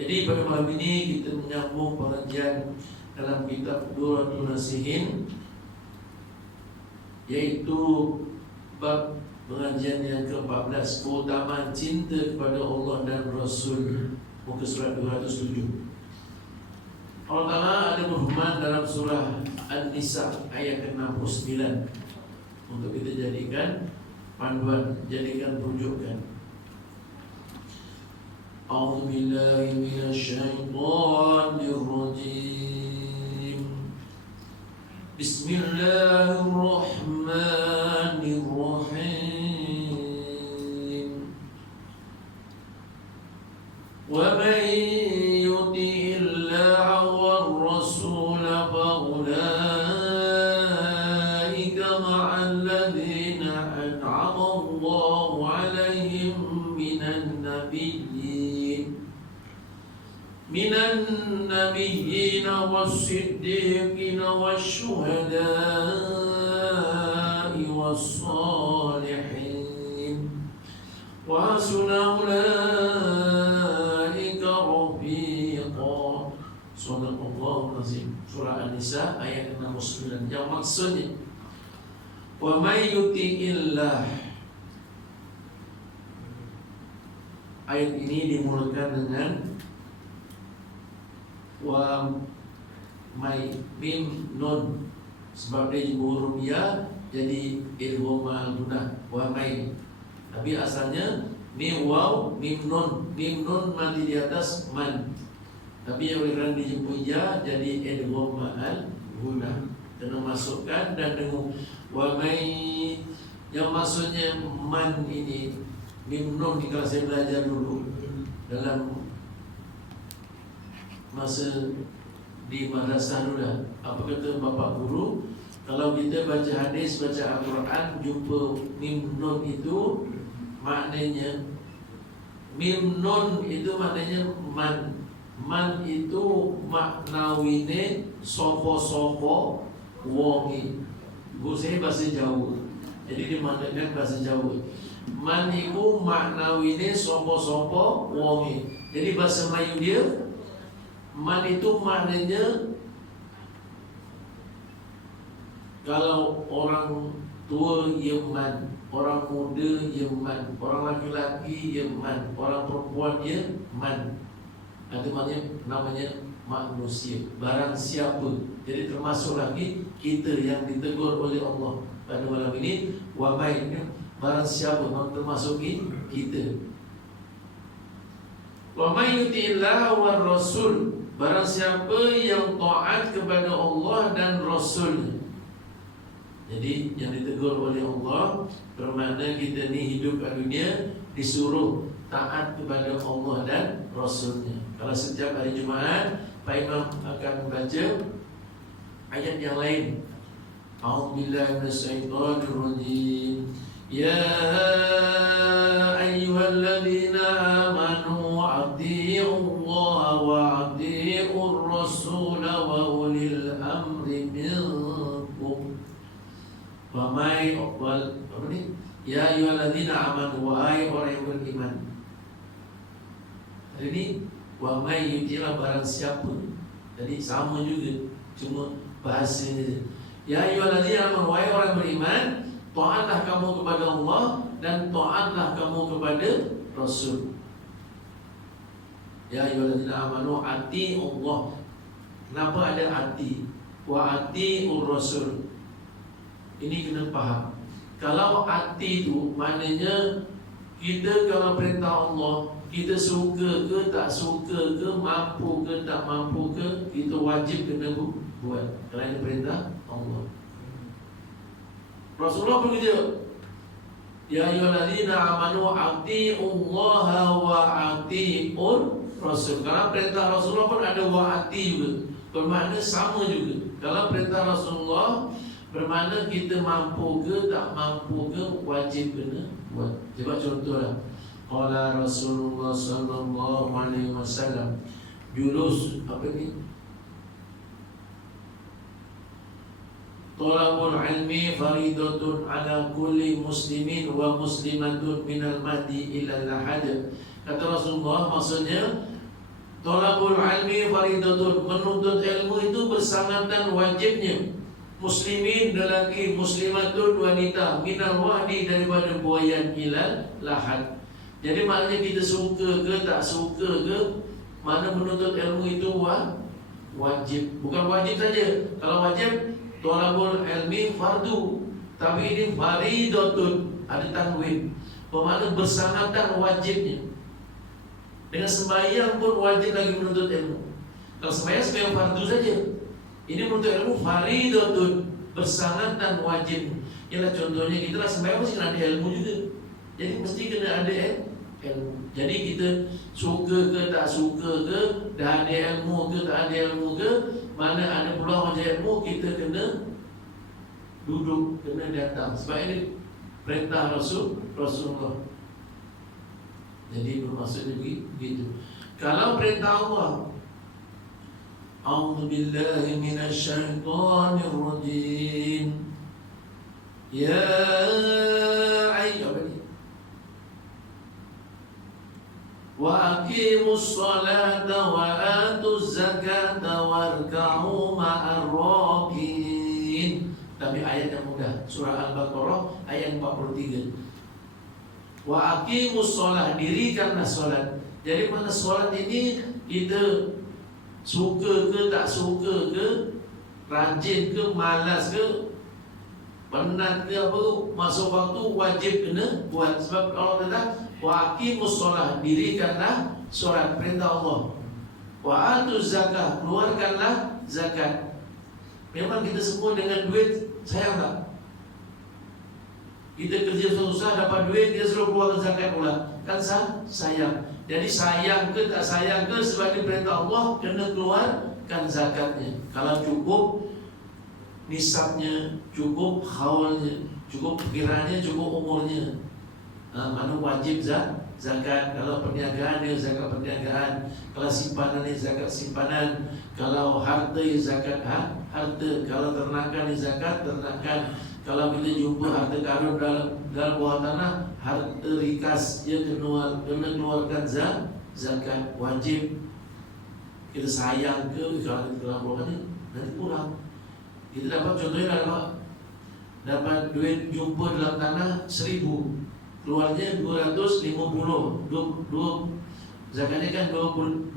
Jadi pada malam ini kita menyambung pengajian dalam kitab Durratun Nasihin, yaitu bab pengajian yang ke-14, keutamaan cinta kepada Allah dan Rasul, muka surat 207. Allah Ta'ala ada berfirman dalam surah An-Nisa ayat ke-69 untuk kita jadikan panduan, jadikan rujukan. A'udzu billahi minasyaitonir rajim. Bismillahirrahmanirrahim. Wa man yuti'illaha war rasul fa ulaika ma'al ladzina an'ama Allahu 'alaihim minan nabiyyin was-siddiqin wash-shuhada'i was-salihin wa hasuna ulaika rafiqa. Shadaqallahul azim. Surah An-Nisa ayat 69. Yang maksudnya, wa may yuti'illah, ayat ini dimulakan dengan wa may mim nun, sebab dia huruf ya jadi idgham al-gunah wa may. Tapi asalnya mim waw mim nun mati di atas man. Tapi yang kerana dijemput ya jadi idgham al-gunah, kena masukkan dan dengan wa may yang maksudnya man ini mim nun. Kalau saya belajar dulu dalam masa di madrasah dulu dah, apa kata bapak guru, kalau kita baca hadis, baca Al-Quran, jumpa mim nun itu maknanya, mim nun itu maknanya man itu maknawine sopo-sopo wongi. Guru saya bahasa Jawa, jadi dimaknakan bahasa Jawa. Man itu maknawine sopo-sopo wongi. Jadi bahasa Melayu dia, man itu maknanya kalau orang tua ia man, orang muda ia man, orang laki-laki ia man, orang perempuan ia man. Itu namanya manusia, barang siapa. Jadi termasuk lagi kita yang ditegur oleh Allah pada malam ini, wa may, barang siapa, termasuk kita. Wa may yuti'illah war rasul, barang siapa yang taat kepada Allah dan Rasul. Jadi yang ditegur oleh Allah bermakna kita ni hidup kat dunia disuruh taat kepada Allah dan Rasulnya. Kalau setiap hari Jumaat Pak Imam akan membaca ayat yang lain. A'udzubillahi minasyaitonir rajim. Ya ayyuhalladzina amanu atii'ullaha wa atii'ur rasul wa ulil amri minkum. Wa may wal amri ya ayyuhalladzina amanu, wahai orang yang beriman. Hari ini wa may yuti'illah, barang siapa. Jadi sama juga, cuma bahasanya. Ya ayyuhalladzina amanu, wahai orang beriman, taatlah kamu kepada Allah dan taatlah kamu kepada Rasul. Ya ayyuhalladzina amanu atii'ullah. Kenapa ada ati? Wa atii'ur rasul. Ini kena faham. Kalau ati itu maknanya kita kalau perintah Allah, kita suka ke tak suka ke, mampu ke tak mampu ke, kita wajib kena buat kerana perintah Allah. Rasulullah bekerja, ya ayyuhalladzina amanu atii'ullaha wa atii'ur rasul. Kalau perintah Rasulullah pun ada wa ati juga, bermakna sama juga. Kalau perintah Rasulullah bermakna kita mampu ke tak mampu ke, wajib kena buat. Coba contohlah, qala Rasulullah sallallahu alaihi wasallam, julus apa ni, Thalabul ilmi faridatun ala kulli muslimin wa muslimatun minal mahdi ilal lahad. Kata Rasulullah, maksudnya Thalabul ilmi faridatun, menuntut ilmu itu bersangatan wajibnya. Muslimin lelaki, muslimatun wanita, minal wahdi daripada buayan ilal lahad. Jadi maknanya kita suka ke tak suka ke, mana menuntut ilmu itu wajib. Bukan wajib saja. Kalau wajib thalabul ilmi fardu, tapi ini faridatun, ada tanwin, bermakna bersangatan wajibnya. Dengan sembahyang pun wajib lagi menuntut ilmu. Kalau sembahyang fardu saja. Ini menuntut ilmu faridatun, bersangatan wajib. Ialah contohnya kita lah sembahyang mesti kena ada ilmu juga. Jadi mesti kena ada ilmu. Jadi kita suka ke tak suka ke, dah ada ilmu ke tak ada ilmu ke, mana ada peluang macam ilmu, kita kena duduk, kena datang. Sebab ini perintah Rasulullah. Jadi bermaksudnya begitu. Kalau perintah Allah, A'udzu billahi minasyaitonir rajim. Ya ayyuhalladzina wa aqimus salata wa atuz zakata warka'u ma'ar rakiin. Tapi ayat yang mudah, surah Al-Baqarah ayat 43. Wa aqimus shalah, dirikanlah solat. Jadi mana solat ini kita suka ke tak suka ke, rajin ke malas ke, penat ke apa, masuk waktu wajib kena buat. Sebab Allah kata wa aqimus shalah, dirikanlah solat, perintah Allah. Wa atuz zakah, keluarkanlah zakat. Memang kita semua dengan duit sayang tak? Kita kerja susah dapat duit, dia suruh keluarkan zakat pula. Kan sayang. Jadi sayang ke tak sayang ke, sebagai perintah Allah kena keluarkan zakatnya. Kalau cukup nisabnya, cukup haulnya, cukup kiranya, cukup umurnya, mana wajib zakat. Kalau perniagaan dia zakat perniagaan, kalau simpanan dia zakat simpanan, kalau harta dia zakat harta, kalau ternakan dia zakat ternakan. Kalau kita jumpa harta karun dalam bawah tanah, harta rikas, dia kena keluarkan zakat wajib. Kita sayang ke kalau kita keluarkan nanti kurang. Kita dapat contohnya dapat duit jumpa dalam tanah 1.000, keluarnya 250, zakatnya kan 2.5%.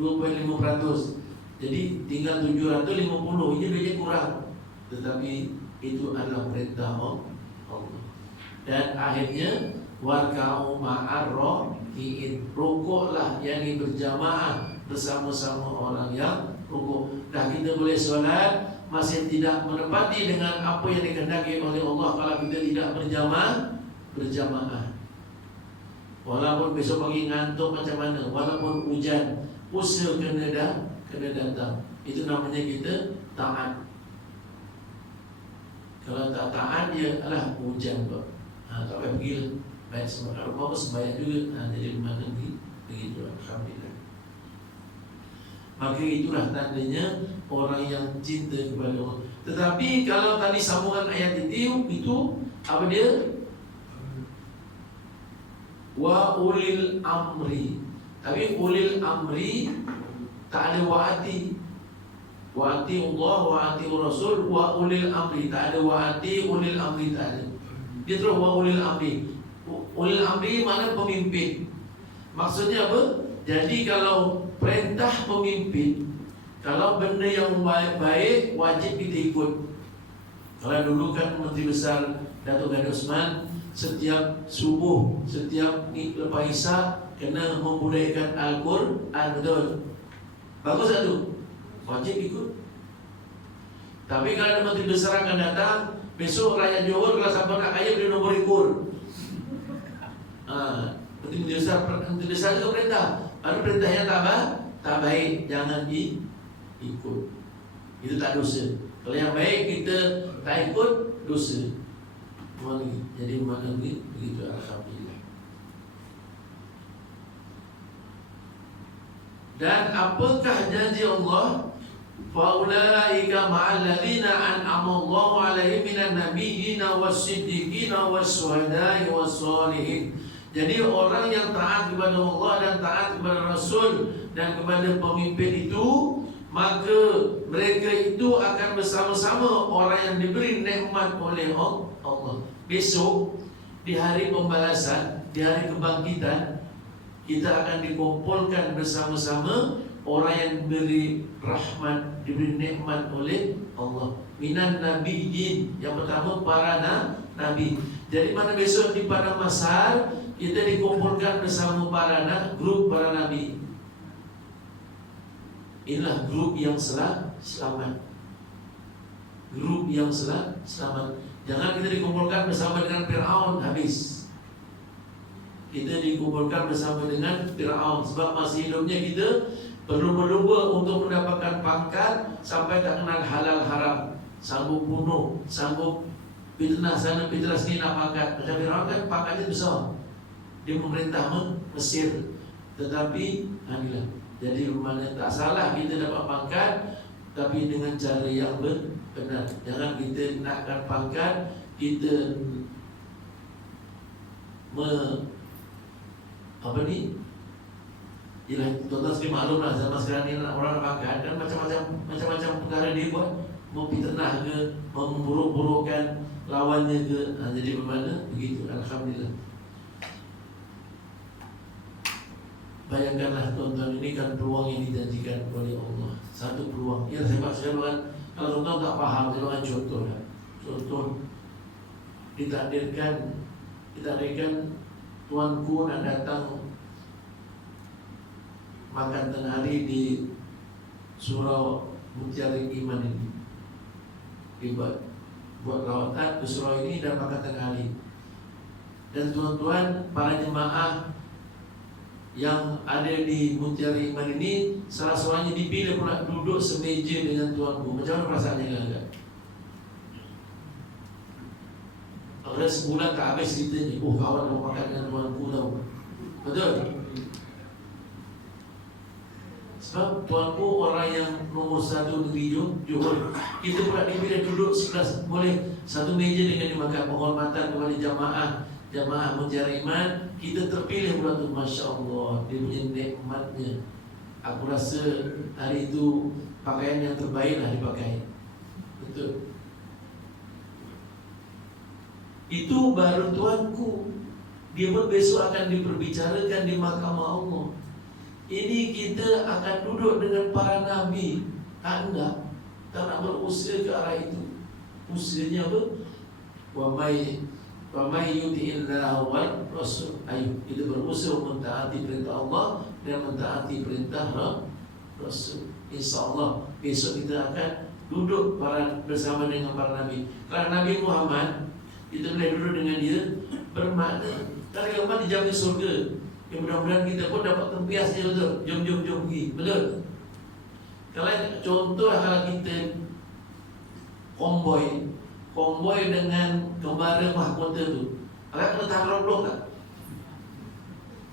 Jadi tinggal 750, ini duitnya kurang. Tetapi itu adalah perintah Allah. Dan akhirnya warka'u ma'ar rakiin, rukuklah, yakni berjamaah bersama-sama orang yang rukuk. Dah kita boleh solat, masih tidak menepati dengan apa yang dikehendaki oleh Allah kalau kita tidak berjamaah. Walaupun besok pagi ngantuk macam mana, walaupun hujan, usaha kena datang. Itu namanya kita taat. Kalau tak taat dia adalah hujan kok. Tak payah pergi lah. Baik semua rumah pun sembahyang juga. Jadi mana begitu. Alhamdulillah. Maka itulah tandanya orang yang cinta kepada Allah. Tetapi kalau tadi sambungan ayat itu apa dia? Wa ulil amri. Tapi ulil amri tak ada wa'ati. Wa'ati Allah, wa'ati Rasul, wa ulil amri. Tak ada wa'ati ulil amri, tak ada. Dia terus wa ulil amri. Ulil amri mana pemimpin. Maksudnya apa? Jadi kalau perintah pemimpin, kalau benda yang baik wajib kita ikut. Kalau dulu kan Menteri Besar Datuk Ghani Osman, setiap subuh, setiap lepas isyak kena membudaykan Al-Quran, betul. Bagus tak tu? Wajib ikut. Tapi kalau ada Menteri Besar akan datang, besok rakyat Johor kalau siapa nak kaya beri nombor ikut. Menteri Besar juga perintah. Ada perintah yang tak baik, jangan diikut. Itu tak dosa. Kalau yang baik kita tak ikut, dosa. Jadi mana begitu, alhamdulillah. Dan apakah janji Allah? Faulaika ma'al ladzina an'ama Allahu 'alaihim minan nabiyyina was-siddiqina was-syuhada'i was-shalihin. Jadi orang yang taat kepada Allah dan taat kepada Rasul, dan kepada pemimpin itu, maka mereka itu akan bersama-sama orang yang diberi nikmat oleh Allah. Besok di hari pembalasan, di hari kebangkitan, kita akan dikumpulkan bersama-sama orang yang diberi rahmat, diberi nikmat oleh Allah. Minan nabiyyin, yang pertama para nabi. Jadi mana besok di padang mahsyar kita dikumpulkan bersama grup para nabi. Inilah grup yang selamat. Grup yang selamat. Jangan kita dikumpulkan bersama dengan Fir'aun, habis. Kita dikumpulkan bersama dengan Fir'aun. Sebab masih hidupnya kita berlumba-lumba untuk mendapatkan pangkat sampai tak kenal halal haram. Sanggup bunuh, sanggup fitnah sana, fitnah sini nak pangkat. Macam Fir'aun kan pangkatnya besar. Dia memerintah Mesir. Tetapi inilah. Jadi rumahnya tak salah kita dapat pangkat, tapi dengan cara yang benar. Jangan kita nakkan pangkat, kita Ialah tuan-tuan sekalian maklum lah, zaman sekarang ni orang nak pangkat kan macam-macam perkara dia buat. Mau fitnah ke, mau memburuk-burukkan lawannya ke. Jadi bermakna begitu. Alhamdulillah. Bayangkanlah tuan-tuan, ini kan peluang yang dijanjikan oleh Allah. Satu peluang. Ya saya bahkan kalau tuan-tuan tak faham, saya bahkan contoh lah. Contoh, ditakdirkan tuanku nak datang makan tengah hari di surau Mutiara Iman ini. Buat rawatan ke surau ini dan makan tengah hari. Dan tuan-tuan, para jemaah yang ada di Mutiara Iman ini, salah seorangnya dipilih pula duduk semeja dengan tuanku. Macam mana perasaannya agak? Kalau sebulan tak habis ceritanya. Oh, kawan mau makan dengan tuanku tau. Betul? Sebab tuanku orang yang nomor satu negeri Johor. Kita pula dipilih duduk sebelah, boleh satu meja dengan dimakan. Penghormatan kepada jamaah Mutiara Iman. Kita terpilih pula tu, Masya Allah. Dia punya nikmatnya. Aku rasa hari itu pakaian yang terbaik lah dipakai. Betul. Itu baru tuanku. Dia pun besok akan diperbicarakan di mahkamah Allah. Ini kita akan duduk dengan para nabi. Anda tak nak berusaha ke arah itu. Usahanya apa? Wa may yuti'illahu wal rasul. Ayo kita berusaha mentaati perintah Allah dan mentaati perintah Rasul. InsyaAllah besok kita akan duduk bersama dengan para nabi. Kalau Nabi Muhammad, kita boleh duduk dengan dia, bermakna kalau Muhammad dijamin surga. Ya mudah-mudahan kita pun dapat tempiasnya, betul. Jom pergi, betul. Kalau contoh kalau kita konvoy dengan kembara mahkota tu, agak kena tahan roblok tak?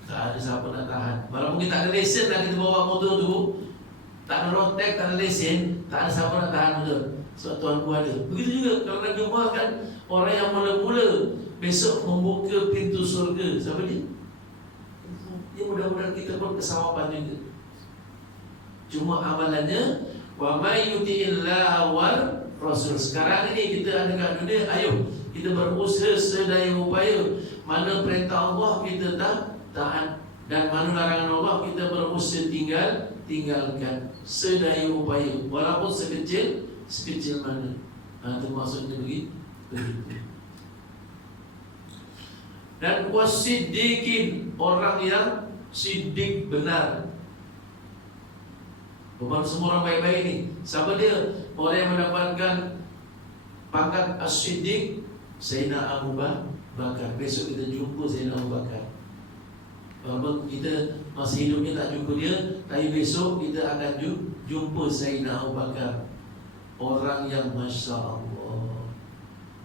Tak ada siapa nak tahan. Walaupun kita tak ada lesen dah, kita bawa motor tu, tak ada road tag, tak ada lesen, tak ada siapa nak tahan, betul. Sebab tuanku ada. Begitu juga kalau Nabi Muhammad kan orang yang mula-mula besok membuka pintu surga. Siapa dia? Ya mudah-mudahan kita pun kesawapan juga. Cuma amalannya wa may yuti'illah wal rasul. Sekarang ini kita ada kat dunia, ayo kita berusaha sedaya upaya. Mana perintah Allah kita taat, dan mana larangan Allah kita berusaha tinggalkan sedaya upaya, walaupun sekecil mana. Itu maksudnya begitu. Dan wasiddiqin, orang yang siddiq, benar. Bukan semua orang baik-baik ni. Siapa dia? Orang yang mendapatkan pangkat as-siddiq, Sayyidina Abu Bakar. Besok kita jumpa Sayyidina Abu Bakar. Walaupun kita masih hidupnya tak jumpa dia, tapi besok kita akan jumpa Sayyidina Abu Bakar. Orang yang Masya Allah,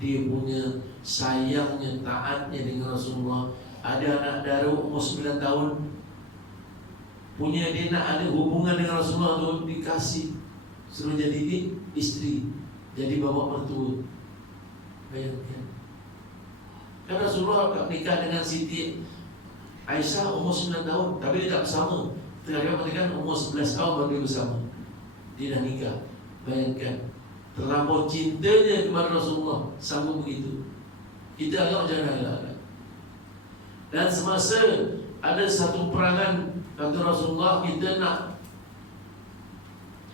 dia punya sayangnya, taatnya dengan Rasulullah. Ada anak dara umur 9 tahun, punya dia nak ada hubungan dengan Rasulullah tu, dikasih suruh jadi isteri, jadi bapa mertua. Bayangkan. Kan Rasulullah nikah dengan Siti Aisyah umur 9 tahun, tapi dia tak bersama. Terkadang mereka umur 11 tahun baru bersama, dia dah nikah. Bayangkan terlampau cintanya kepada Rasulullah sanggup begitu. Kita agak jangan agak. Dan semasa ada satu perangan, kata Rasulullah, kita nak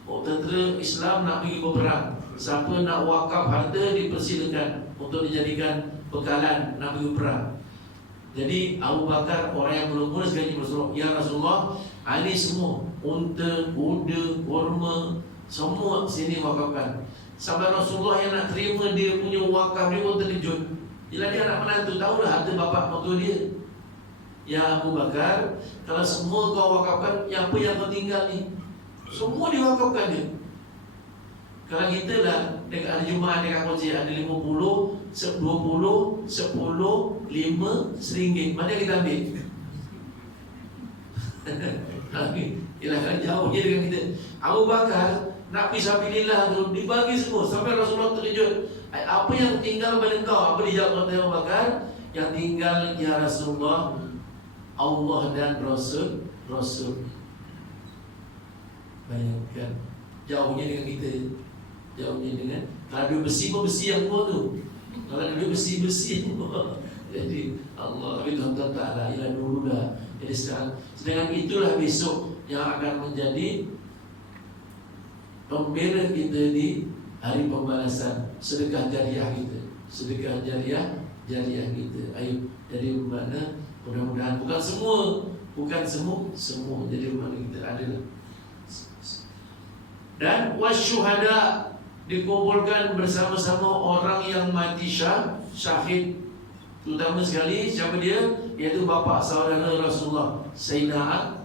tentera Islam nak pergi berperang, siapa nak wakaf harta dipersilakan untuk dijadikan bekalan nak pergi perang. Jadi Abu Bakar, orang yang mula-mula sekali Rasulullah, ya Rasulullah, ini semua unta, kuda, kurma, semua sini wakafkan. Sampai Rasulullah yang nak terima dia punya wakaf, dia pun terkejut. Bila dia nak menantu, tahulah harta bapak mertua dia. Ya Abu Bakar, kalau semua kau wakafkan, apa yang kau tinggal ni? Semua diwakafkan dia. Kalau kita lah dekat hari Jumaat dekat Kocik ada 50, 20, 10, 5, RM1. Mana kita ambil? Ialah kan jauh je dengan kita. Abu Bakar nak fisabilillah tu dibagi semua sampai Rasulullah terkejut. Apa yang tinggal pada kau? Apa dijawab oleh Abu Bakar? Yang tinggal ya Rasulullah, Allah dan Rasul. Bayangkan jauhnya dengan kita. Jauhnya dengan kalau ada besi pun besi yang kuat tu. Kalau ada besi jadi Allah, tapi Tuhan Ta'ala ialah dulu dah. Jadi sekarang, sedangkan itulah besok yang akan menjadi pembela kita di hari pembalasan, sedekah jariah kita. Sedekah jariah kita. Ayo, jadi mana mudah-mudahan bukan semua. Jadi mana kita ada. Dan wasyuhada, dikumpulkan bersama-sama orang yang mati syahid. Terutama sekali siapa dia? Iaitu bapa saudara Rasulullah, Sayyidina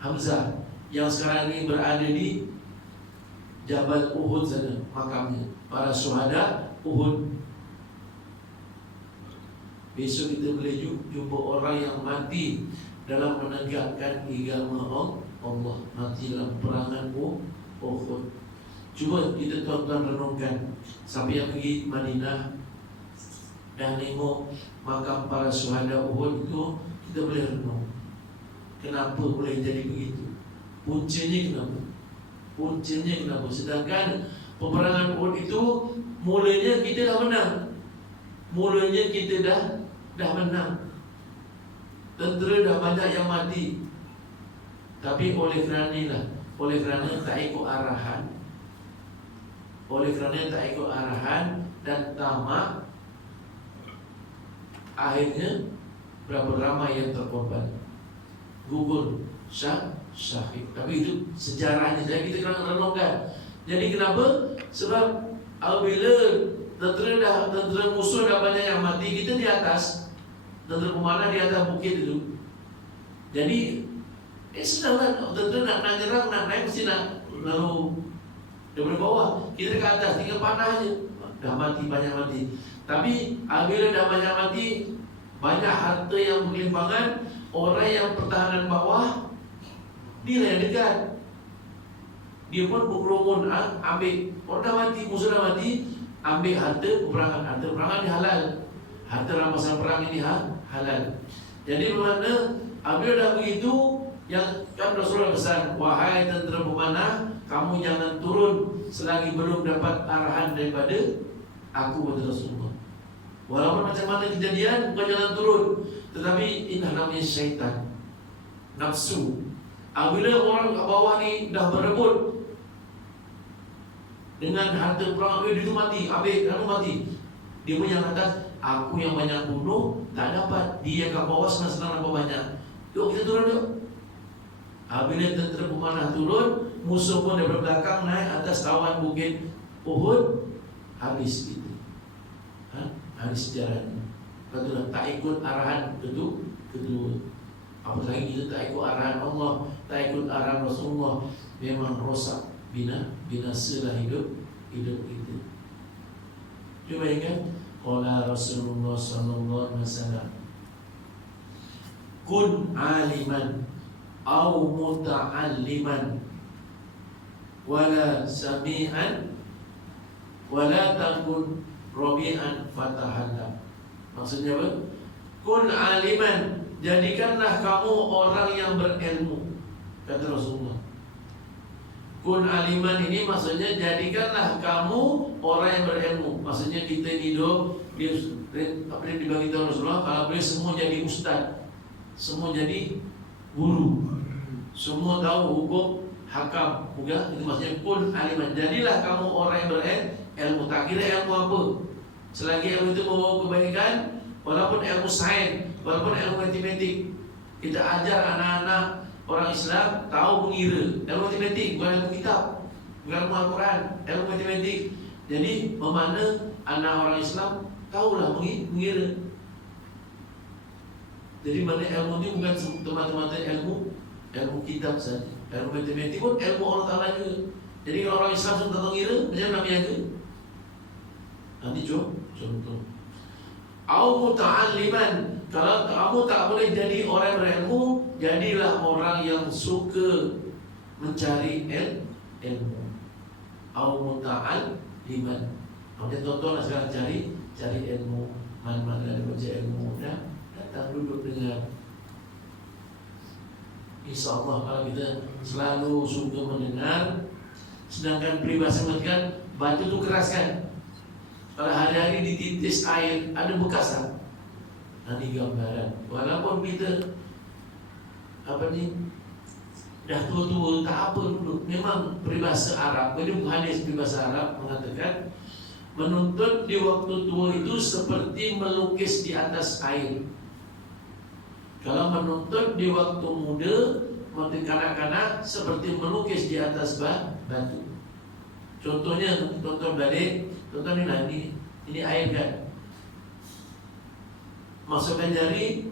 Hamzah, yang sekarang ini berada di Jabal Uhud sana, makamnya para syuhada Uhud. Besok kita boleh jumpa orang yang mati dalam menegakkan agama Allah, mati dalam perangan Uhud. Cuba kita tuan-tuan renungkan, sampai yang pergi Madinah dan tengok makam para syuhada Uhud itu, kita boleh renung kenapa boleh jadi begitu. Puncanya kenapa? Sedangkan peperangan Uhud itu mulanya kita dah menang. Dah menang. Tentera dah banyak yang mati. Tapi oleh kerana tak ikut arahan, dan tamak, akhirnya berapa ramai yang terkorban, gugur syahid. Tapi itu sejarahnya, jadi kita kena renungkan. Jadi kenapa? Sebab apabila tentera musuh dah banyak yang mati, kita di atas, tentera pemanah di atas bukit itu. Jadi senanglah tentera nak nyerang, nak naik mesti nak lalu daripada bawah. Kita dekat atas tinggal panah je, dah mati, banyak mati. Tapi apabila dah banyak mati, banyak harta yang berlimpangan, orang yang pertahanan bawah, dia yang dekat, dia pun berkerumun, ambil. Orang dah mati, musuh dah mati, ambil harta peperangan. Harta peperangan ni halal, harta rampasan perang ini halal. Jadi bermakna apabila dah begitu, yang kan Rasulullah pesan, wahai tentera pemanah, kamu jangan turun selagi belum dapat arahan daripada aku, kata Rasulullah. Walaupun macam mana kejadian, bukan jangan turun, tetapi ini namanya syaitan, nafsu. Apabila orang kat bawah ni dah berebut dengan harta perang, dia tu mati, ambil, lalu mati. Dia pun yang atas, aku yang banyak bunuh, tak dapat. Dia kat bawah senang-senang nampak banyak. Yuk kita turun yuk. Apabila tentera pemanah turun, musuh pun daripada belakang naik atas tawan bukit Uhud, habis itu. Habis sejarahnya. Katalah tak ikut arahan kedua. Apalagi kita tak ikut arahan Allah, tak ikut arahan Rasulullah, memang rosak, binasalah hidup kita. Cuba ingat, qala Rasulullah sallallahu alaihi wasallam, kun aliman au muta'alliman wala sami'an wala takun rabi'an fatahallam. Maksudnya apa? Kun aliman, jadikanlah kamu orang yang berilmu. kata Rasulullah. Kun aliman ini maksudnya jadikanlah kamu orang yang berilmu. Maksudnya kita hidup apa yang dibagi tahu Rasulullah, kalau boleh semua jadi ustaz, semua jadi guru, semua tahu hukum hakam. Bukan itu maksudnya kun aliman. Jadilah kamu orang yang berilmu. Tak kira ilmu apa, selagi ilmu itu membawa kebaikan, walaupun ilmu sains, walaupun ilmu matematik. Kita ajar anak-anak orang Islam tahu mengira. Ilmu matematik bukan ilmu kitab, bukan ilmu Al-Quran, ilmu matematik. Jadi bermakna anak orang Islam tahulah mengira. Jadi mana ilmu ini bukan semata-mata ilmu kitab saja. Ilmu matematik pun ilmu Allah Ta'ala juga. Jadi kalau orang Islam sudah tahu mengira, macam Nabi jaga. Nanti contoh. Au muta'alliman. Kalau kamu tak boleh jadi orang berilmu, jadilah orang yang suka mencari ilmu. Au muta'alliman. Kemudian tontonlah sekarang cari ilmu. Mana-mana ada baca ilmu, datang duduk dengar. InsyaAllah kalau kita selalu suka mendengar, sedangkan peribahasa mengatakan batu itu keras kan. Kalau hari-hari dititis air, ada bekas tak? Ini gambaran. Walaupun kita dah tua-tua, tak apa dulu. Memang peribahasa Arab, ini bukan hadis, peribahasa Arab mengatakan menuntut di waktu tua itu seperti melukis di atas air. Kalau menuntut di waktu muda, waktu kanak-kanak seperti melukis di atas batu. Contohnya, contoh balik. Contoh ini air kan. Masukkan jari,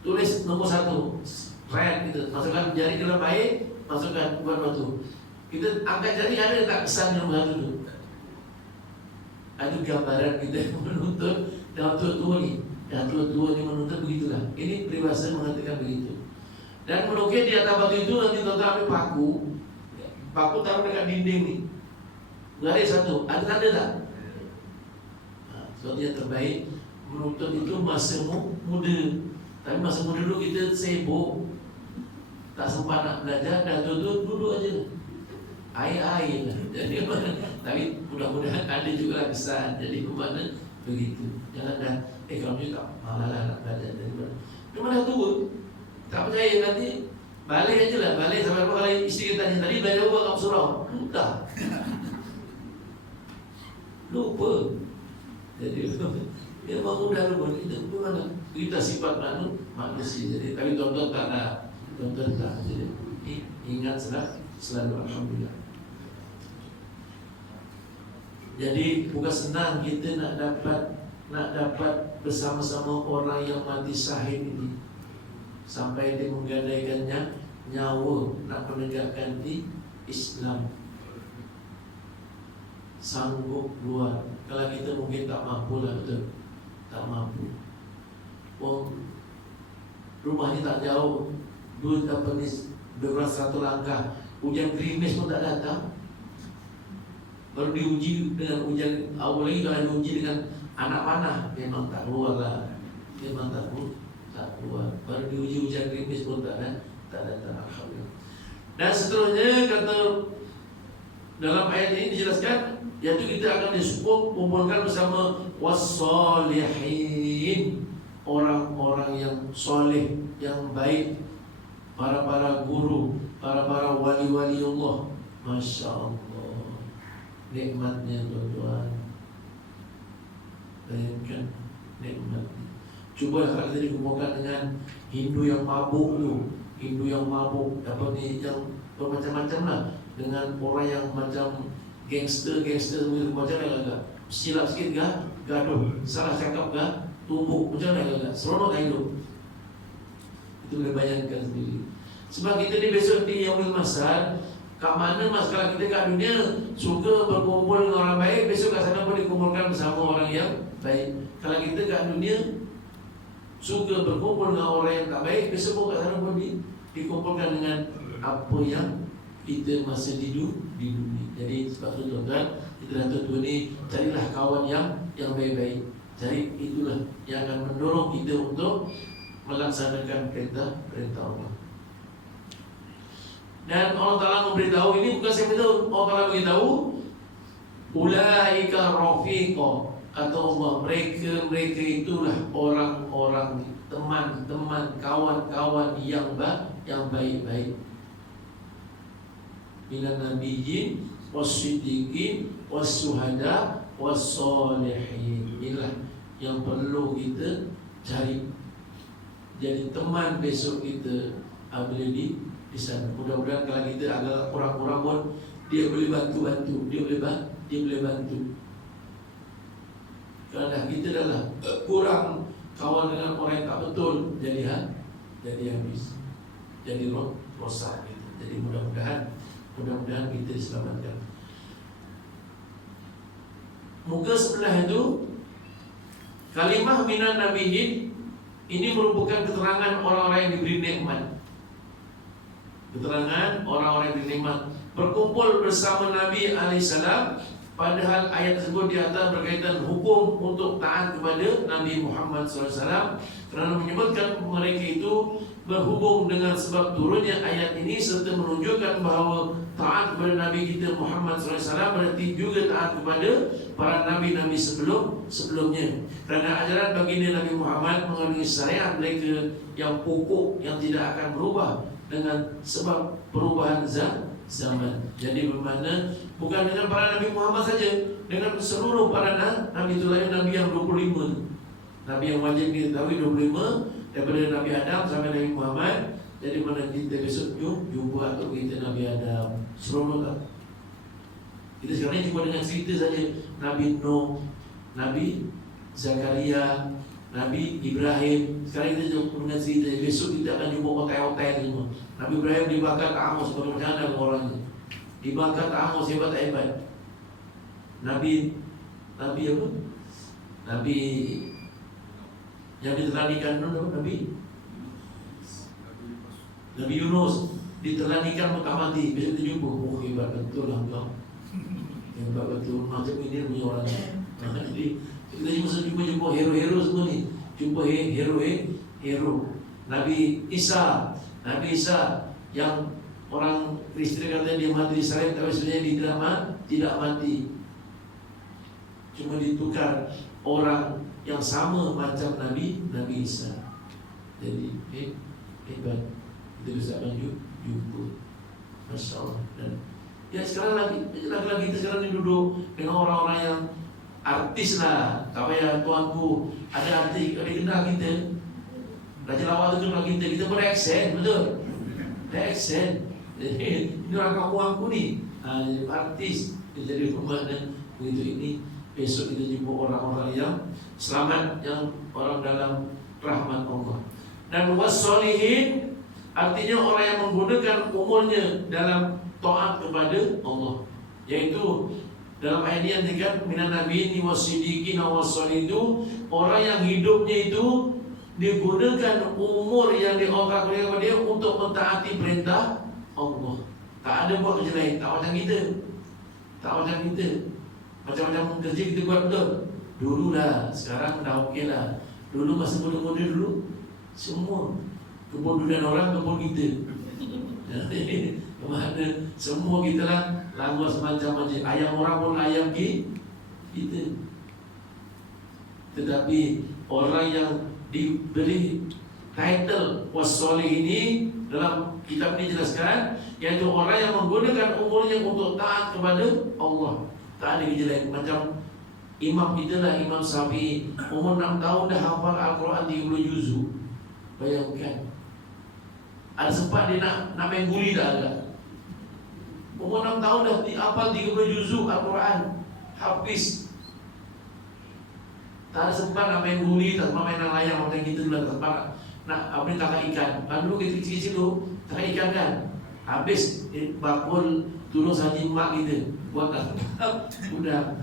tulis nomor 1, red gitu. Masukkan jari dalam air, masukkan buat batu. Kita angkat jari, ada tak kesan nomor 1 tu. Ada gambaran kita menuntut dalam tua-tua ni. Dan tua-tua ni menuntut begitulah. Ini peribahasa mengatakan begitu. Dan melukis di atas batu itu nanti tuan-tuan ambil paku. Paku taruh dekat dinding ni. Garis 1, ada tanda tak? Sesuatu yang terbaik menuntut itu masa muda. Tapi masa muda dulu kita sibuk, tak sempat nak belajar, dah tu duduk aja lah. Air-air lah. Jadi tapi mudah-mudahan ada juga lah kesan. Jadi bermakna begitu. Jangan dah kalau ni tak malah nak belajar dari mana. Cuma dah tua, tak percaya nanti balik aja lah. Balik sampai berapa kali isteri kita tanya tadi belajar apa kat surau? Mudah. Lupa. Jadi dia mudah lupa. Itu bagaimana? Kita sifat manusia. Jadi tapi tuan-tuan tak nak. Tuan-tuan tak. Jadi ingat selalu alhamdulillah. Jadi bukan senang kita nak dapat bersama-sama orang yang mati syahid ini, sampai dia menggadaikannya nyawa nak menegakkan di Islam. Sanggup keluar. Kalau kita mungkin tak mampu lah, betul. Tak mampu. Rumahnya tak jauh, beberapa langkah. Hujan gerimis pun tak datang. Baru diuji dengan hujan awal lagi. Kalau diuji dengan anak panah, memang tak keluar lah. Memang tak keluar. Baru diuji hujan gerimis pun tak datang. Alhamdulillah. Dan seterusnya kata dalam ayat ini dijelaskan, yaitu kita akan dikumpulkan bersama wassalihin, orang-orang yang soleh, yang baik, para guru, para wali-wali Allah. Masya Allah, nikmatnya tuan-tuan. Bayangkan nikmatnya. Cuba kalau kita dikumpulkan dengan Hindu yang mabuk tu, Hindu yang mabuk, yang bermacam-macam lah, dengan orang yang macam gangster macam mana agak silap sikit gaduh, salah cakap tumbuk macam mana agak seronok hidup. Itu boleh bayangkan sendiri. Sebab kita ni besok di Yaumul Masar, kat mana mas kalau kita kat dunia suka berkumpul dengan orang baik, besok kat sana pun dikumpulkan bersama orang yang baik. Kalau kita kat dunia suka berkumpul dengan orang yang tak baik, besok pun kat sana pun dikumpulkan dengan apa yang kita masih di dunia. Jadi sebab tu tuan-tuan, kita tua ni carilah kawan yang baik-baik. Cari itulah yang akan mendorong kita untuk melaksanakan perintah Allah. Dan Allah Ta'ala memberitahu, ini bukan saya beritahu, Allah Ta'ala beritahu, ulaika rafiqa, kata Allah, mereka itulah orang-orang, teman-teman, kawan-kawan yang baik-baik. Minan nabiyyin was-siddiqin was-syuhada was-sholihin. Inilah yang perlu kita cari. Jadi teman besok kita boleh di sana. Mudah-mudahan kalau kita agak kurang-kurang pun dia boleh bantu-bantu, dia boleh bantu. Kerana kita adalah kurang kawan dengan orang yang tak betul, jadi habis, jadi rosak gitu. Jadi mudah-mudahan kita diselamatkan. Muka sebelah itu kalimah minan nabiyyin ini merupakan keterangan orang-orang yang diberi nikmat. Keterangan orang-orang yang diberi nikmat berkumpul bersama Nabi alaihissalam. Padahal ayat tersebut di atas berkaitan hukum untuk taat kepada Nabi Muhammad SAW, kerana menyebutkan mereka itu berhubung dengan sebab turunnya ayat ini, serta menunjukkan bahawa taat kepada Nabi kita Muhammad SAW berarti juga taat kepada para Nabi-Nabi sebelumnya. Kerana ajaran baginda Nabi Muhammad mengandungi syariat mereka yang pokok, yang tidak akan berubah dengan sebab perubahan zaman. Jadi bermakna bukan dengan para Nabi Muhammad saja, dengan seluruh para Nabi itu lain, Nabi yang 25, Nabi yang wajib diketahui 25, daripada Nabi Adam sampai Nabi Muhammad. Jadi mana kita besok jumpa atau kita Nabi Adam seronok tak? Kita sekarang jumpa dengan cerita saja Nabi Nuh, Nabi Zakaria, Nabi Ibrahim. Sekarang kita jumpa dengan cerita. Besok kita akan jumpa hotel-hotel semua. Nabi Ibrahim dibakar tak Amos, bagaimana orangnya? Dibakar tak Amos, hebat tak hebat? Nabi apa? Nabi yang diteranikan dulu, Nabi Yunus diteranikan tak mati. Besok kita jumpa, oh hebat betul lah kau. Hebat betul, macam ini punya orangnya. Jadi kita jumpa hero-hero semua ni. Jumpa hero. Nabi Isa yang orang Kristen kata dia mati di salib, tapi sebenarnya dia tidak mati. Cuma ditukar orang yang sama macam Nabi Isa. Jadi hebat. Kita bisa akan jumpa. Masya Allah. Dan ya sekarang lagi kita sekarang ni duduk dengan orang-orang yang artis lah. Tak payah tuanku ada artis, ada kenal kita. Raja Lawak tu kenal kita bereksen, betul? Bereksen. Jadi ini orang kampung ni, artis. Jadi bermakna begitu ini. Besok kita jumpa orang-orang yang selamat, yang orang dalam rahmat Allah. Dan wassolihin artinya orang yang menggunakan umurnya dalam taat kepada Allah. Yaitu dalam ayat ini yang dikatakan minan nabiyyin wasiddiqin wassolihin, itu orang yang hidupnya itu digunakan umur yang diangkat kepada dia untuk mentaati perintah Allah. Tak ada buat kerja lain, tak macam kita. Macam-macam kerja kita buat betul. Dulu lah, sekarang dah okey lah. Dulu masa muda-muda dulu, semua kebun durian orang, kebun kita. Mana semua kita lah langgar semacam macam ayam orang pun ayam kita. Tetapi orang yang diberi title wassolih ini dalam kitab ini jelaskan, yaitu orang yang menggunakan umurnya untuk taat kepada Allah. Tak ada kerja lain. Macam imam kita lah, Imam Syafi'i, umur 6 tahun dah hafal Al-Quran 30 juzuk. Bayangkan. Ada sempat dia nak main guli dah agak. Umur 6 tahun dah hafal 30 juzuk Al-Quran, habis. Tak ada sempat nak main guli, tak sempat main layang macam kita dulu, tak sempat nak apa ni, tangkap ikan. Dulu kita kecil-kecil tu tangkap ikan kan, habis bakul tolong saji mak kita buat tangkap udang.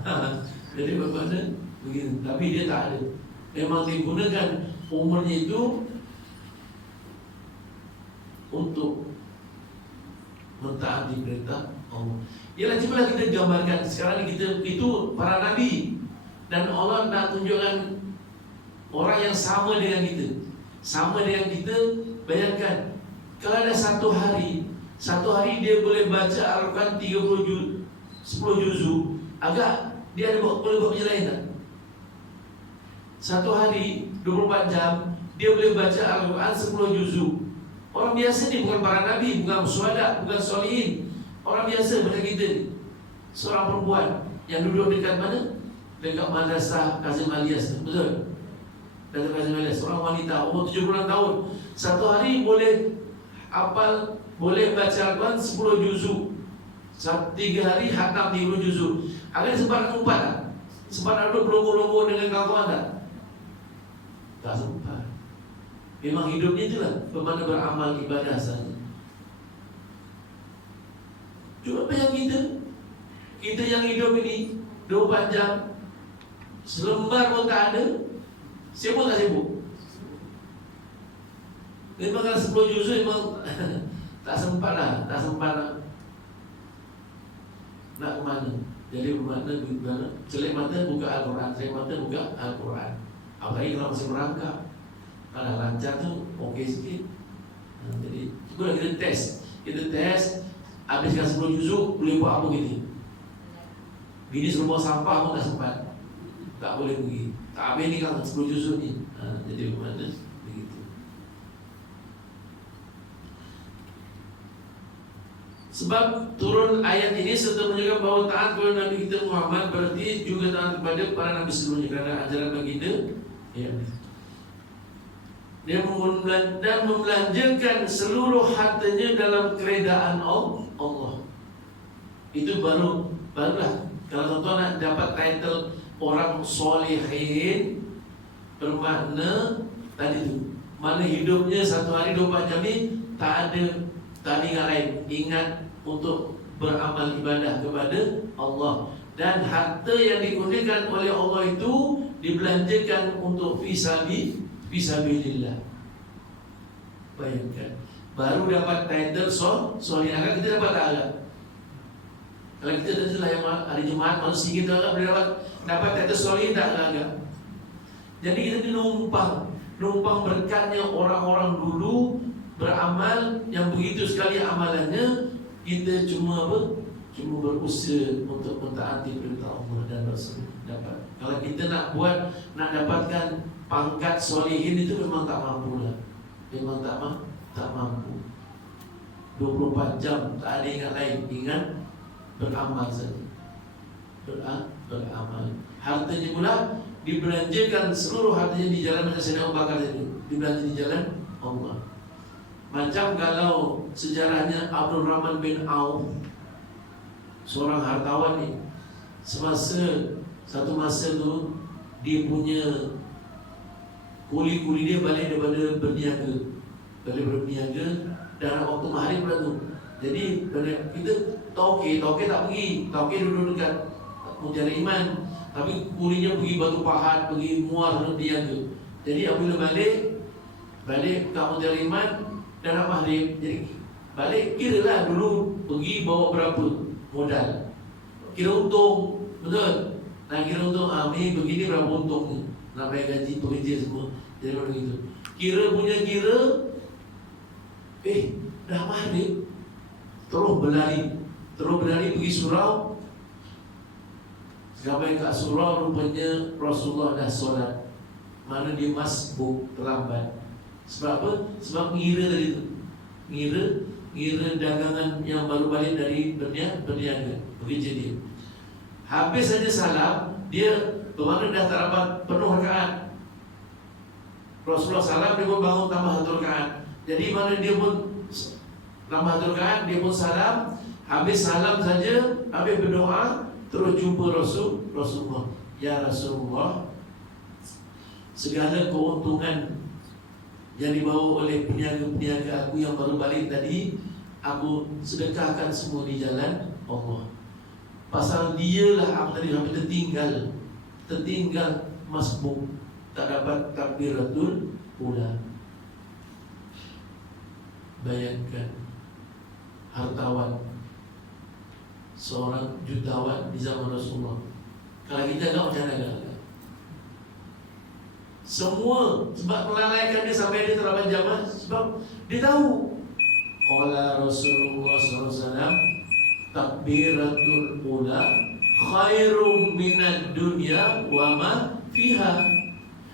Jadi bagaimana begitu. Tapi dia tak ada, memang digunakan umurnya itu untuk mentaati perintah Allah. Ialah cubalah kita gambarkan sekarang ni kita itu para nabi, dan Allah nak tunjukkan orang yang sama dengan kita. Sama dengan kita. Bayangkan kalau ada satu hari Satu hari dia boleh baca Al-Quran 30 juz, 10 juzuk. Agak dia ada boleh buat macam lain tak? Satu hari 24 jam dia boleh baca Al-Quran 10 juzuk. Orang biasa ni, bukan para nabi, bukan syuhada, bukan solihin. Orang biasa macam kita ni. Seorang perempuan yang duduk dekat mana? Dekat madrasah Kazim Alias. Betul? Dekat Kazim Alias. Seorang wanita umur 76 tahun. Satu hari boleh hafal, boleh baca Al-Quran 10 juzuk. 3 hari hatam 30 juzuk. Ada sempat umpat tak? Sempat ada berlonggo-longgo dengan kawan-kawan tak? Tak sempat. Memang hidupnya itulah bermakna beramal ibadah saja. Cuma apa yang kita yang hidup ini 24 jam, selembar pun tak ada. Sibuk tak sibuk? Memang kalau 10 juzuk memang tak sempat lah. Nak ke mana? Jadi bermakna celek mata buka Al-Quran, celek mata buka Al-Quran. Apalagi kalau masih merangkap, kalau lancar tu okey sikit. Jadi cuba kita test, habiskan 10 juzuk boleh buat apa kita? Bini suruh bawa sampah pun tak sempat, tak boleh pergi. Tak habis ni kan 10 juzuk ni. Jadi bermakna begitu. Sebab turun ayat ini serta menunjukkan bahawa taat kepada Nabi kita Muhammad berarti juga taat kepada para Nabi sebelumnya, kerana ajaran baginda ya. Dia dan membelanjakan seluruh hartanya dalam keredaan Allah. Itu barulah kalau tuan-tuan nak dapat title orang solehin, bermakna tadi tu, mana hidupnya satu hari 24 jam ni tak ada tandingan lain. Ingat untuk beramal ibadah kepada Allah. Dan harta yang digunakan oleh Allah itu dibelanjakan untuk fisabilillah. Bayangkan, baru dapat title soleh. Agak kita dapat tak agak? Kalau kita tentulah yang hari Jumaat manusia kita agak boleh dapat title soleh tak agak? Jadi kita numpang berkatnya orang-orang dulu beramal yang begitu sekali amalannya. Kita cuma cuma berusaha untuk mentaati perintah Allah dan Rasul dapat. Kalau kita nak dapatkan pangkat solehin itu memang tak mampu lah. Memang tak mampu. 24 jam tak ada ingat lain, ingat beramal saja. Beramal. Hartanya pula dibelanjakan, seluruh hartanya di jalan Sayyidina Abu Bakar itu dibelanja di jalan Allah. Macam kalau sejarahnya Abdul Rahman bin Auf, seorang hartawan ni, satu masa tu dia punya kuli dia balik daripada berniaga dan waktu maghrib pula tu. Jadi kita tauke tak pergi, tauke duduk dekat Mujahid Iman, tapi kulinya pergi Batu Pahat, pergi Muar berniaga. Jadi apabila balik ke Mujahid Iman dan nak maghrib, jadi balik kira lah dulu pergi bawa berapa modal, kira untung, betul? Nak kira untung, ni begini berapa untungnya, nak bayar gaji pekerja semua. Jadi begitu. Kira dah maghrib, terus berlari pergi surau. Sampai kat surau rupanya Rasulullah dah solat. Mana dia masbuk, terlambat. Sebab apa? Sebab ngira tadi tu. Ngira dagangan yang baru balik dari berniaga, bekerja dia. Habis saja salam, dia bermakna dah tak dapat penuh rakaat. Rasulullah salam, dia pun bangun tambah satu rakaat. Jadi mana dia pun tambah satu rakaat, dia pun salam. Habis salam saja, habis berdoa, terus jumpa Rasulullah. Ya Rasulullah, segala keuntungan yang dibawa oleh peniaga aku yang baru balik tadi, aku sedekahkan semua di jalan Allah. Pasal dialah aku tadi sampai tertinggal masbuk, tak dapat takbiratul ula. Bayangkan hartawan, seorang jutawan di zaman Rasulullah. Kalau kita tak macam mana? Semua sebab melalaikan dia sampai dia terlambat jamaah, sebab dia tahu Qala Rasulullah SAW, takbiratul ula khairum minad dunya wa ma fiha.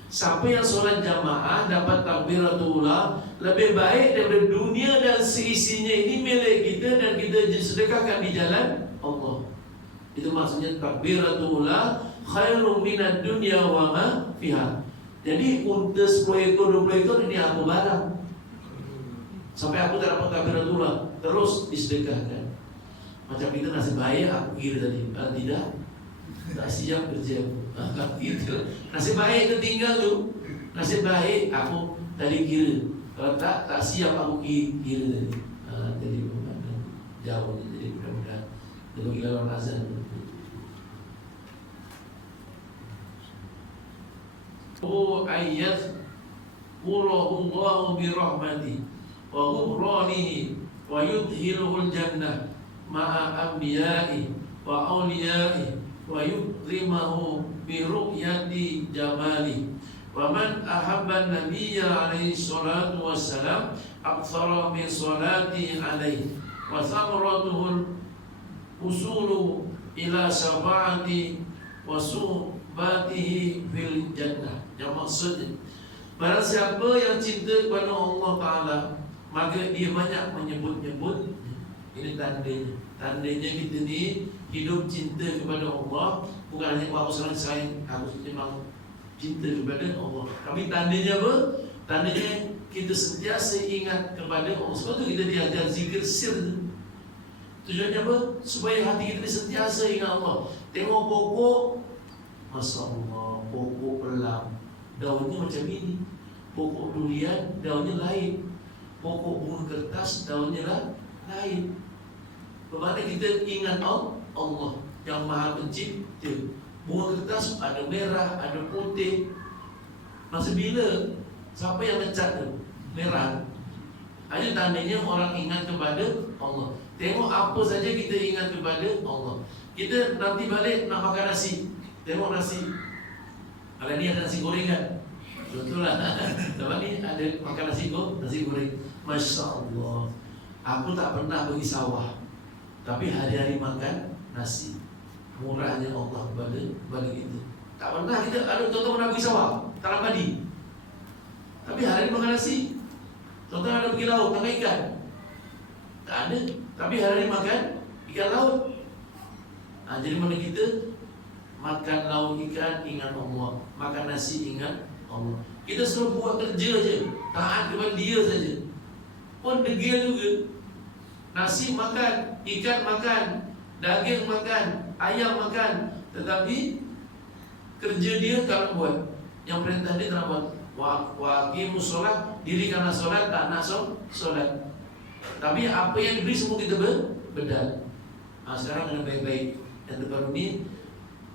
Siapa yang solat jamaah dapat takbiratul ula lebih baik daripada dunia dan seisinya ini milik kita dan kita sedekahkan di jalan Allah. Itu maksudnya takbiratul ula khairum minad dunya wa ma fiha. Jadi unta 10 ekor 20 ekor ini aku barang. Sampai aku tak dapat takbiratul ula terus disedekahkan. Macam kita nasib baik aku kira tadi. Kalau tidak, tak siap kerja. Gitu. Nasib baik tertinggal tu. Nasib baik aku tadi kira. Kalau tak siap aku kira tadi. Jadi jauh. Jadi mudah-mudahan kalau kita lawan azan. Ayat Qurahullahu birahmati wa ghufranihi wa yudhiluhul jannah ma'a anbiya'i wa awliya'i wa yukrimahu bi ru'yati jamali. Wa man ahabba nabiyya alaihi salatu wassalam aktsara min salati alaihi wa thamaratuhul usulu ila syafaati wa suhbatihi fil jannah. Yang maksudnya, barang siapa yang cinta kepada Allah Ta'ala, maka dia banyak menyebut-nyebut. Ini tandanya. Tandanya kita ni hidup cinta kepada Allah. Bukan hanya aku sayang, aku memang cinta kepada Allah. Tapi tandanya apa? Tandanya kita sentiasa ingat kepada Allah. Sebab tu kita diajar zikir sir. Tujuannya apa? Supaya hati kita sentiasa ingat Allah. Tengok pokok, Masya Allah, pokok pelang, daunnya macam ini. Pokok durian, daunnya lain. Pokok bunga kertas, daunnya lain. Bermakna kita ingat Allah yang Maha Pencipta. Bunga kertas ada merah, ada putih. Masa bila? Siapa yang mencat tu? Merah. Hanya tandanya orang ingat kepada Allah. Tengok apa saja kita ingat kepada Allah. Kita nanti balik nak makan nasi, tengok nasi. Kalau ni ada nasi goreng kan? Betul lah. Lepas ni ada makan nasi goreng. Masya Allah. Aku tak pernah pergi sawah, tapi hari-hari makan nasi. Murahnya Allah kepada kita. Tak pernah kita ada tuan-tuan pernah pergi sawah, tanam padi, tapi hari-hari makan nasi. Tuan-tuan ada pergi laut, tangkap ikan? Tak ada, tapi hari-hari makan ikan laut. Jadi mana kita makan lauk ikan ingat Allah, makan nasi ingat Allah. Kita suruh buat kerja je, taat kepada dia saja, pun degil juga. Nasi makan, ikan makan, daging makan, ayam makan, tetapi kerja dia tak nak buat. Yang perintah dia tak nak buat. Waqimus solat, dirikanlah solat, tak nak solat. Tapi apa yang diberi semua kita bedal. Sekarang kena baik-baik. Yang terbaru ni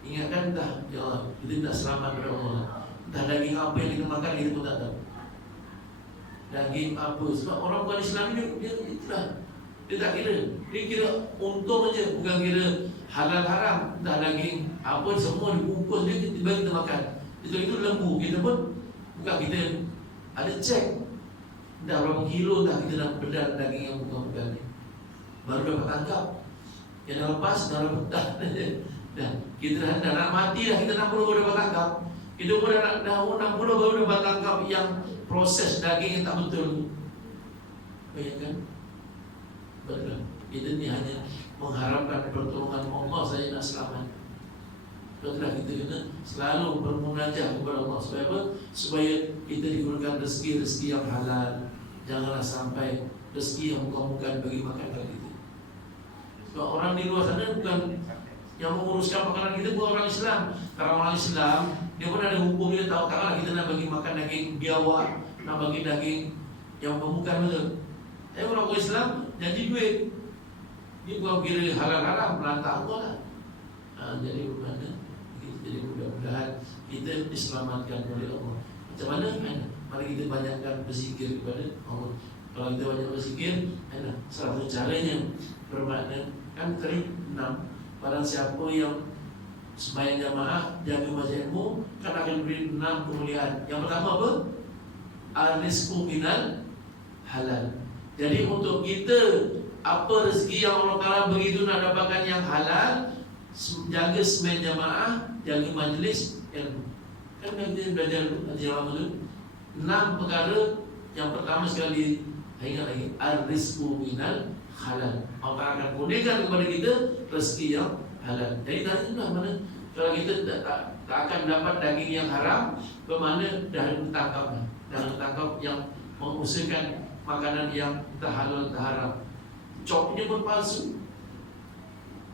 ingatkan dah, ya Allah, kita tak selamat pada Allah. Entah daging apa yang kita makan, kita pun tak tahu daging apa. Sebab orang bukan Islam ni dia itulah, dia tak kira. Dia kira untung aja, bukan kira halal haram. Entah daging apa, semua dibungkus dia, tiba kita makan. Itu lembu, kita pun bukan, kita ada cek dah berapa kilo dah kita nak bedal daging yang bukan-bukan ni. Baru dapat tangkap. Yang dah lepas, dah dapat dah. Kita dah nak mati dah, kita 60 baru dapat tangkap. Kita pun dah 60 baru dapat tangkap yang proses daging yang tak betul. Bayangkan. Betul. Kita ni hanya mengharapkan pertolongan Allah saja nak selamat. Betul, kita kena selalu bermunajat kepada Allah. Supaya apa? Supaya kita diberikan rezeki-rezeki yang halal. Janganlah sampai rezeki yang bukan-bukan bagi makan kita. Sebab orang di luar sana bukan yang menguruskan makanan kita, bukan orang Islam. Kalau orang Islam, dia pun ada hukum, dia tahu kalau kita nak bagi makan daging biawak, nak bagi daging yang bukan betul. Tapi orang Islam janji duit. Dia bukan kira halal haram, melantang Allah lah. Jadi mudah-mudahan kita diselamatkan oleh Allah. Macam mana? Mari kita banyakkan berzikir kepada Allah. Kalau kita banyak berzikir, salah satu caranya bermakna kan tadi 6. Barang siapa yang sembahyang jamaah, jaga majlis ilmu, kan akan beri 6 kemuliaan. Yang pertama apa? Al-rizqu minal halal. Jadi untuk kita, apa rezeki yang Allah Ta'ala begitu nak dapatkan yang halal, jaga semen jamaah, jaga majlis ilmu. Kan kita belajar lama tu 6 perkara. Yang pertama sekali, ingat lagi, ar-rizqu minal halal. Allah akan kurniakan kepada kita rezeki yang halal. Jadi tadi itulah mana kalau kita tak akan dapat daging yang haram, bermakna dah tertangkap yang mengusahakan makanan yang tak halal tak haram. Copnya pun palsu.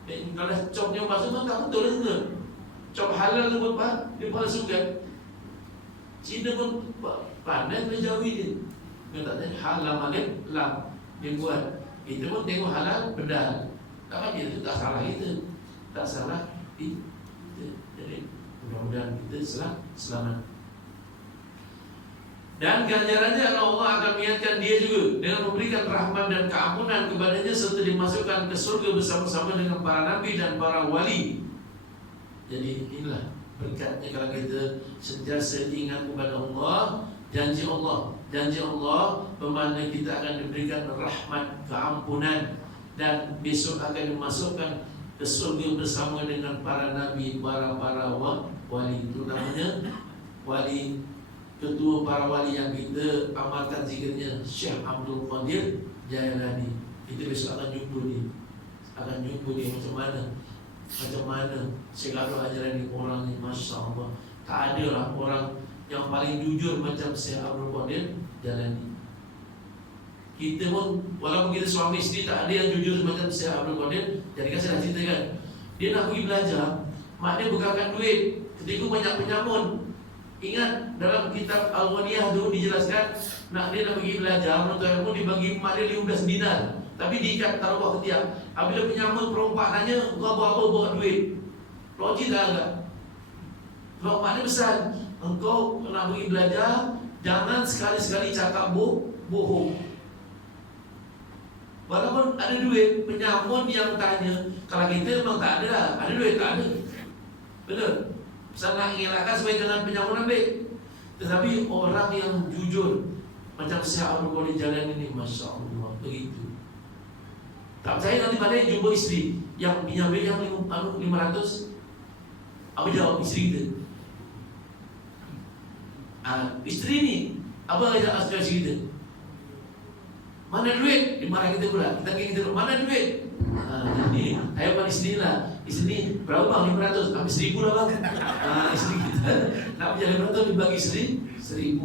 Kalau copnya palsu memang tak betul juga. Cop halal tu pun dipalsukan. Cina pun pandai menjauhi dia. Dia tak tanya halal malik lam dia buat. Kita pun tengok halal pedal. Tak dia tu tak salah kita. Tak salah kita. Jadi mudah-mudahan kita selamat. Dan ganjarannya Allah akan mengingatkan dia juga dengan memberikan rahmat dan keampunan kepadanya serta dimasukkan ke surga bersama-sama dengan para nabi dan para wali. Jadi inilah berkatnya kalau kita sentiasa ingat kepada Allah. Janji Allah bermakna kita akan diberikan rahmat, keampunan, dan besok akan dimasukkan ke surga bersama dengan para nabi, para wali. Itu namanya wali, ketua para wali yang kita amalkan zikirnya, Syekh Abdul Qadir Jailani. Kita besok akan jumpa dia macam mana segala ajaran ni orang ni, Masya Allah. Tak ada lah orang yang paling jujur macam Syekh Abdul Qadir Jailani. Kita pun walaupun kita suami isteri, tak ada yang jujur macam Syekh Abdul Qadir. Jadi kan saya dah ceritakan, dia nak pergi belajar, mak dia bekalkan duit. Ketika banyak penyamun, ingat dalam kitab Al-Ghaniyah tu dijelaskan, dia nak pergi belajar menuntut ilmu, dibagi mak dia 15 dinar, tapi diikat taruh bawah ketiak. Apabila penyamun perompak nanya, kau buat apa bawa duit? Logik tak agak? Kalau mak dia pesan, engkau nak pergi belajar, jangan sekali-sekali cakap bohong. Walaupun ada duit, penyamun yang tanya. Kalau kita memang tak ada lah, ada duit tak ada. Benar? Saya nak ingatkan supaya jangan penyamun ambil. Tetapi orang yang jujur macam Syekh Abdul Qadir Jailani ini, Masya Allah, begitu. Tak percaya nanti pada jumpa isteri yang pinjam duit yang 500. Apa jawab isteri kita? Isteri ni apa ajak aspirasi kita? Mana duit? Dimarah kita pula. Kita mana duit? Jadi harapan isteri lah. Isteri berapa bang? 500. Habis 1000 lah bang. Isteri kita nak punya 500 dibagi 1000.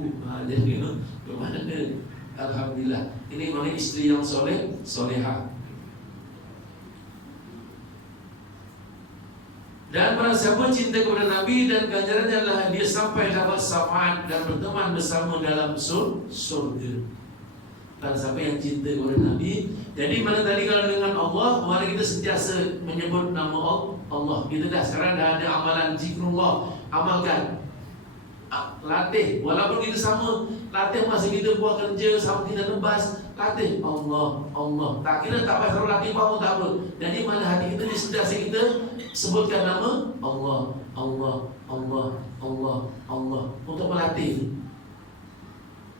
Jadi bermakna alhamdulillah. Ini mana isteri yang soleha. Dan barang siapa cinta kepada Nabi dan ganjarannya adalah dia sampai dapat syafaat dan berteman bersama dalam surga. Dan siapa yang cinta kepada Nabi. Jadi mana tadi kalau dengan Allah, mana kita sentiasa menyebut nama Allah. Kita dah sekarang dah ada amalan zikrullah, amalkan, latih. Walaupun kita sama latih masa kita buat kerja, sama kita nebas, latih Allah. Tak kira tak pasal latih apa tak apa. Jadi mana hati kita ni sentiasa kita sebutkan nama Allah untuk melatih.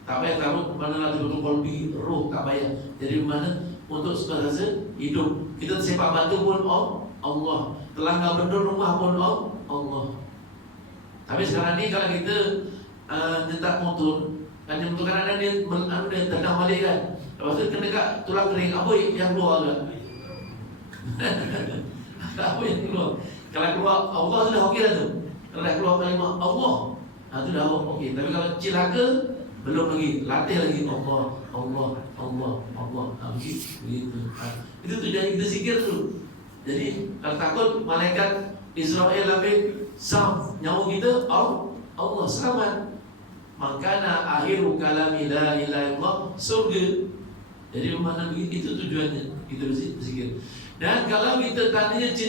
Tak payah taruh mana latih betul kolbi roh, tak payah. Jadi mana untuk sebenarnya hidup kita sepak batu pun Allah, telangga bendul rumah pun Allah. Tapi sekarang ni kalau kita nyetak motor, kan yang motor kadang dia tendang balik kan, lepas tu kena dekat tulang kering, apa yang keluar kan? Apa yang keluar? Kalau keluar Allah sudah okey dah tu. Kalau dah keluar kalimah Allah, tu dah okey. Tapi kalau cilaka belum lagi, latih lagi Allah. Begitu. Itu tujuan kita zikir tu. Jadi kalau takut malaikat Israel ambil nyawa kita, Allah selamat. Makana akhiru kalami la ilaha illallah, surga. Jadi mana begitu, itu tujuannya kita berzikir. Dan kalau kita tanya cinta